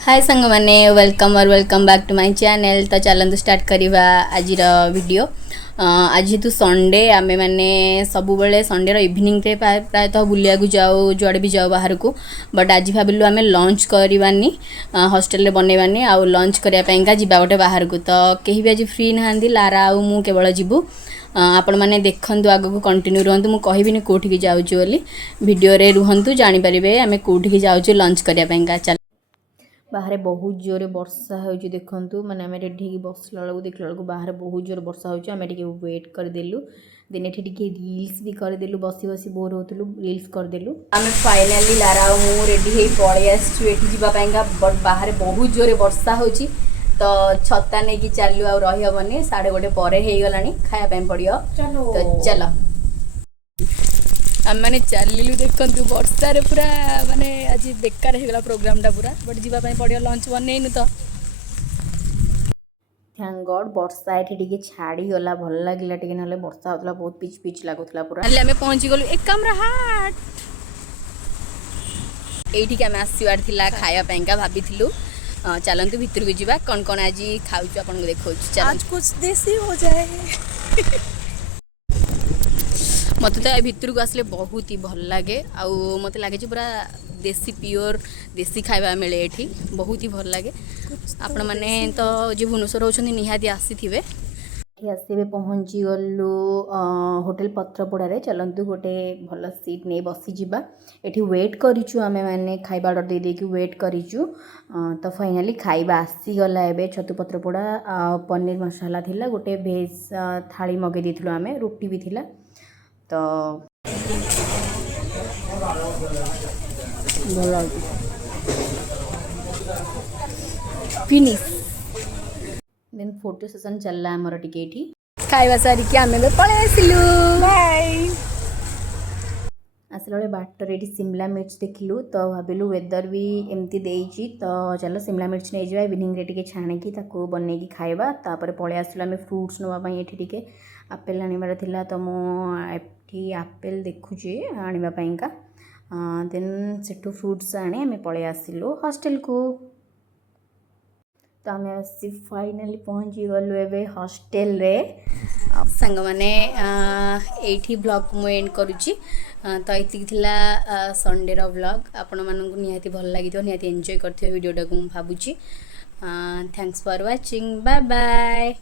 हाय सांग मैंने welcome back to my channel. तो चलतु स्टार्ट करवा आज वीडियो। आज जेहेतु संडे आमे मैंने सब संडे इवनिंग रे प्रायतः बुलिया जाऊ जुआड़े भी जाऊ बाहर को। बट आज भाविलु आमे लंच करवानी हॉस्टल रे बनैबानी आउ लंच करने जावा गोटे बाहर को। तो कहीं भी आज फ्री नहांती लारा आउ मु केवल जीवु। आपण मैंने देखु आग को कंटिन्यू रुहतु मुझे कहबी कौटिकी जाऊँ बोली वीडियो रे रुहतु जानीपारे आम कौटिकी जाऊँ लंच करने। चल बाहर बहुत जोरे वर्षा हो देखु मैंने आम रेडी बसला बेलू देखला बेलू बाहर बहुत जोर वर्षा हो वेट करदेलु देन ये रील्स भी करदेलु बसी बसी बोर होलु रील्स करदेलु आम फाइनाली लारा मु रेडी पलि आसपाइका बट बाहर बहुत जोरे वर्षा हो तो छता नहीं कि चलू आ रही 1:30 पर खायापी पड़ो। तो चल आम मैंने चलू देखु वर्षा रे पूरा माने आज बेकार होगा प्रोग्रामटा पूरा बट जीवाई पड़ो लंच बनईनु। तो थैंक गॉड वर्षा ये छाड़ीगला भल लगे टे ना वर्षा होता बहुत पिच पिच लगुला पूरा आम पहुँची गलु एकाम्रहाट ये आम आसबार खायापी भाभी चलतु भितर को जा कौन कौन आज खाऊ आपको देखा आज कुछ देसी हो जाए। मत तो ये भितर को आसले बहुत ही भल लगे आउ मत लगे पूरा देसी प्योर देसी खाଇବା मिले ये बहुत ही भल लगे। आपण मैंने तो जो भुवनेश्वर होती निहाती आसी आसवे पहुँची गलु होटेल पत्रपड़ा। चलतु गोटे भल सीट नहीं बसीजा ये वेट करूँ आम मैंने खाଇବା ऑर्डर दे देकी वेट करूँ। तो फाइनाली खाଇବା आसीगला एवं छतु पत्रपड़ा पनीर मसाला थिला गोटे भेज थाली मगे देलु आम रुटी भी थिला। तो फिनिश देन फोटो सेशन चलला आमर टिके खाଇବା सारिकी आम पलि आसिलु आसला बेले बाटर ये सिमला मिर्च देखिलु। तो भाविलु वेदर भी एमती देइछि तो चलो सिमला मिर्च नहीं जावा इवनिंग रे टिके छाणिकी ताको बनैकी खाଇବା। तापर पलि आसिलु आम फ्रुट्स नवा ये टिके आपेल आनिबार थिला तो मुझे आपेल देखुची आनिबापाइंका देन सेठू फ्रुट्स आनी आम पलि आसिलु हॉस्टल को। तो आम आसी फाइनाली पहुँची गलु एबे हॉस्टल रे सांग माने एठी ब्लॉग को एंड करुच्ची। तो ये संडे रो ब्लॉग आपण मानक निहाती भल लगी निहाती एंजॉय करथिबे वीडियोटा को भावुची। Thanks for watching bye bye.